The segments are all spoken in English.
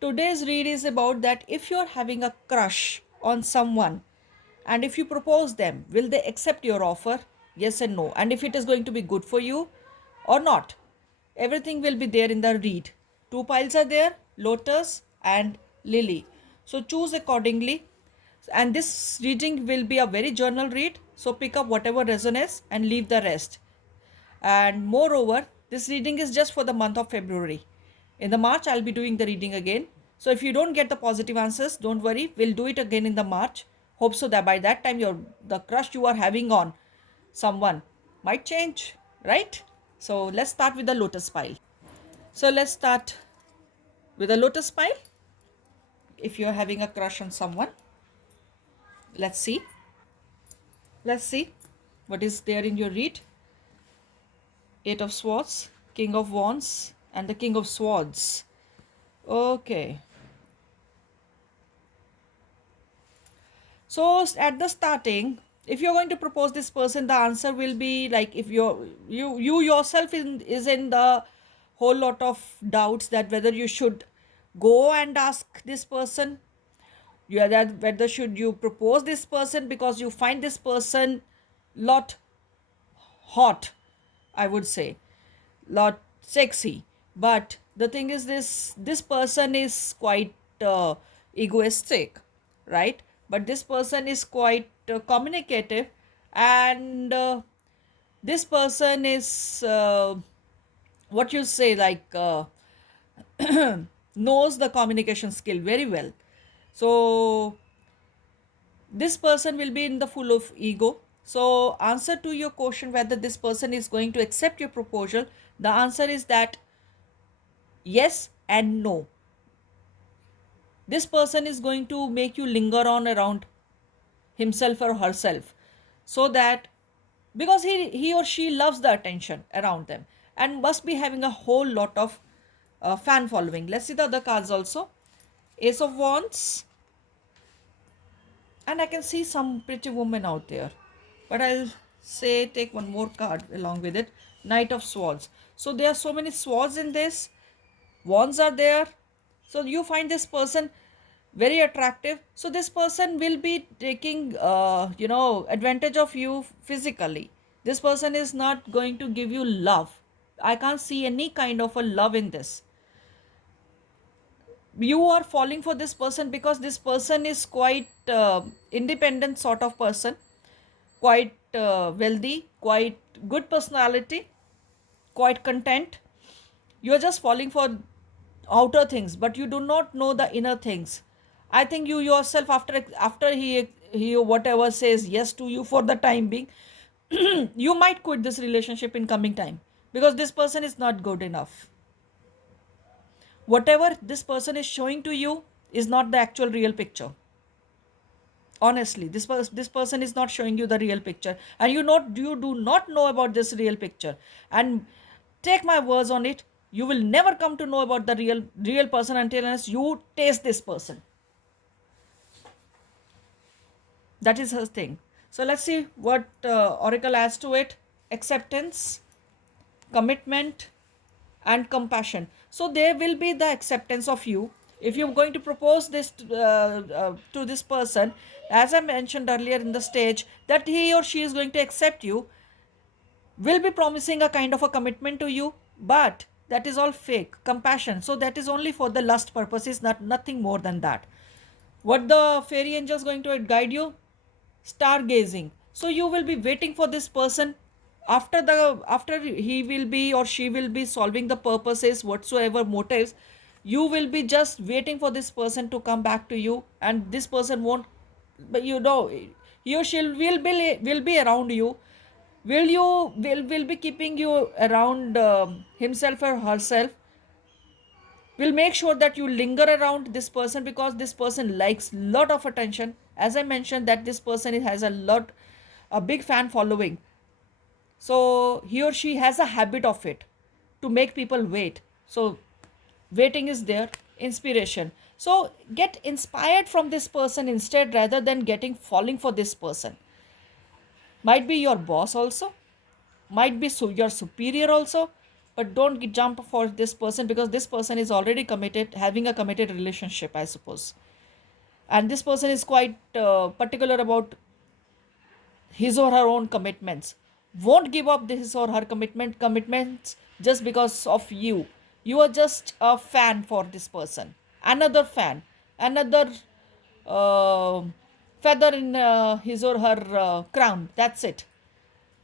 Today's read is about that if you're having a crush on someone and if you propose them, will they accept your offer? Yes and no. And if it is going to be good for you or not. Everything will be there in the read. Two piles are there, lotus and lily. So choose accordingly. And this reading will be a very journal read. So pick up whatever resonates and leave the rest. And moreover, this reading is just for the month of February. In the March, I'll be doing the reading again. So if you don't get the positive answers, don't worry. We'll do it again in the March. Hope so that by that time the crush you are having on someone might change, right? So let's start with the lotus pile. So let's start with the lotus pile. If you're having a crush on someone, let's see. Let's see what is there in your read. Eight of Swords, King of Wands, and the King of Swords. Okay. So at the starting, if you're going to propose this person, the answer will be like if you yourself is in the whole lot of doubts that whether you should go and ask this person, you are that whether should you propose this person because you find this person lot hot, I would say, lot sexy. But the thing is, this person is quite egoistic, right? But this person is quite communicative, and this person is what you say, like knows the communication skill very well. So this person will be in the full of ego. So answer to your question whether this person is going to accept your proposal, the answer is that yes and no. This person is going to make you linger on around himself or herself, so that because he or she loves the attention around them and must be having a whole lot of fan following. Let's see the other cards also. Ace of Wands, and I can see some pretty woman out there, but I'll say take one more card along with it. Knight of Swords. So there are so many swords in this. Wands are there. So you find this person very attractive. So this person will be taking advantage of you physically. This person is not going to give you love. I can't see any kind of a love in this. You are falling for this person because this person is quite independent sort of person, quite wealthy, quite good personality, quite content. You are just falling for outer things, but you do not know the inner things. I think you yourself, after he whatever says yes to you for the time being, you might quit this relationship in coming time because this person is not good enough. Whatever this person is showing to you is not the actual real picture. Honestly, this person is not showing you the real picture, and you do not know about this real picture. And take my words on it, you will never come to know about the real person until unless you taste this person. That is her thing. So let's see what oracle adds to it. Acceptance, commitment, and compassion. So there will be the acceptance of you if you're going to propose this to this person. As I mentioned earlier in the stage, that he or she is going to accept you, will be promising a kind of a commitment to you, but that is all fake compassion. So that is only for the lust purposes, not nothing more than that. What the fairy angel is going to guide you? Stargazing. So you will be waiting for this person after he will be or she will be solving the purposes whatsoever motives. You will be just waiting for this person to come back to you, and this person won't, but he or she will be around you. Will be keeping you around himself or herself, will make sure that you linger around this person because this person likes lot of attention. As I mentioned that this person has a big fan following. So he or she has a habit of it to make people wait. So waiting is there. Inspiration. So get inspired from this person instead, rather than getting falling for this person. Might be your boss also, might be your superior also, but don't jump for this person, because this person is already committed, having a committed relationship, I suppose. And this person is quite particular about his or her own commitments, won't give up his or her commitments just because of you. You are just a fan for this person, another fan, another uh, feather in his or her crown, that's it.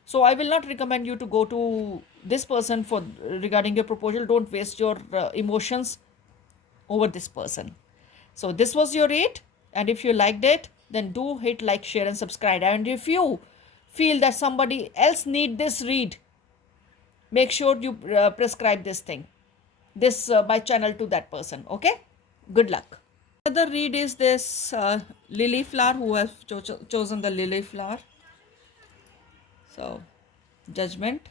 So I will not recommend you to go to this person for regarding your proposal. Don't waste your emotions over this person. So this was your rate, and if you liked it, then do hit like, share, and subscribe. And if you feel that somebody else need this read, make sure you prescribe this thing, this my channel to that person. Okay, good luck. Another read is this lily flower, who has chosen the lily flower. So judgment,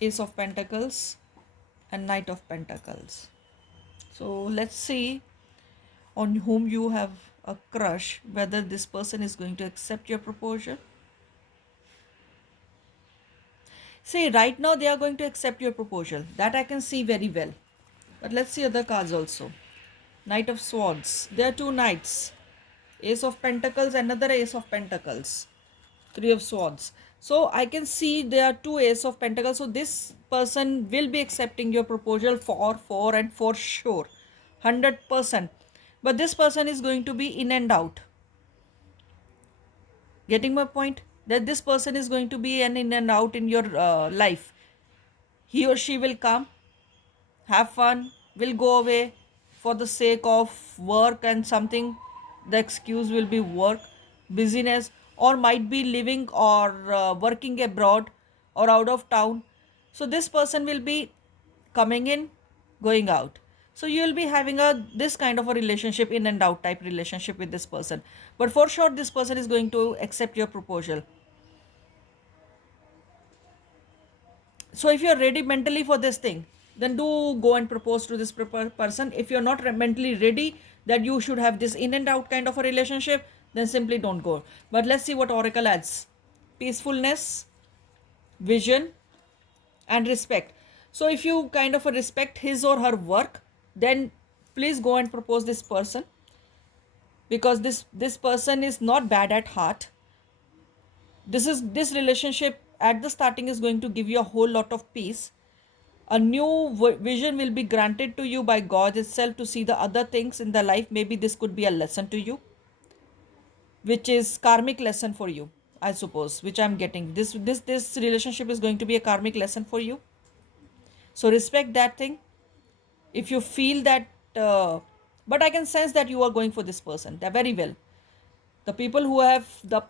ace of pentacles, and knight of pentacles. So let's see on whom you have a crush, whether this person is going to accept your proposal. See, right now they are going to accept your proposal. That I can see very well. But let's see other cards also. Knight of Swords. There are two knights. Ace of Pentacles, another Ace of Pentacles. Three of Swords. So I can see there are two Ace of Pentacles. So this person will be accepting your proposal for sure. 100%. But this person is going to be in and out. Getting my point? That this person is going to be an in and out in your life. He or she will come, have fun, will go away for the sake of work and something. The excuse will be work, busyness, or might be living or working abroad or out of town. So this person will be coming in, going out. So you will be having a this kind of a relationship, in and out type relationship with this person. But for sure this person is going to accept your proposal. So if you're ready mentally for this thing, then do go and propose to this person. If you're not mentally ready that you should have this in and out kind of a relationship, then simply don't go. But let's see what oracle adds. Peacefulness, vision, and respect. So if you kind of respect his or her work, then please go and propose this person, because this person is not bad at heart. This relationship at the starting is going to give you a whole lot of peace. A new vision will be granted to you by God itself to see the other things in the life. Maybe this could be a lesson to you, which is karmic lesson for you, I suppose, which I'm getting. This relationship is going to be a karmic lesson for you. So respect that thing. If you feel that, but I can sense that you are going for this person. They're very well. The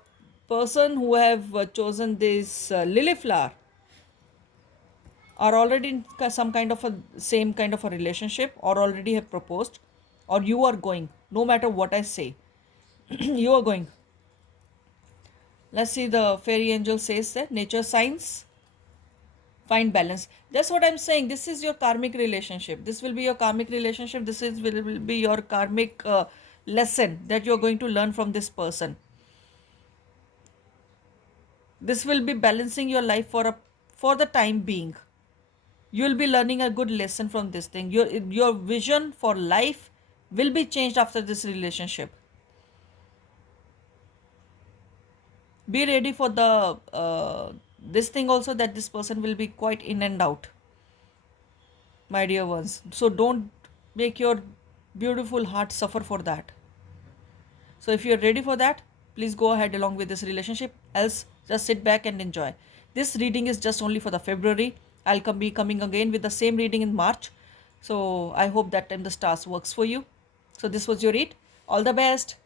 person who have chosen this lily flower are already in some kind of a same kind of a relationship, or already have proposed, or you are going, no matter what I say. You are going. Let's see, the fairy angel says that nature signs, find balance. That's what I'm saying. This is your karmic relationship. This will be your karmic relationship. This is will be your karmic lesson that you're going to learn from this person. This will be balancing your life for the time being. You will be learning a good lesson from this thing. Your vision for life will be changed after this relationship. Be ready for the this thing also, that this person will be quite in and out, my dear ones. So don't make your beautiful heart suffer for that. So if you're ready for that, please go ahead along with this relationship. Else, just sit back and enjoy. This reading is just only for the February. I'll be coming again with the same reading in March. So I hope that time the stars works for you. So this was your read. All the best.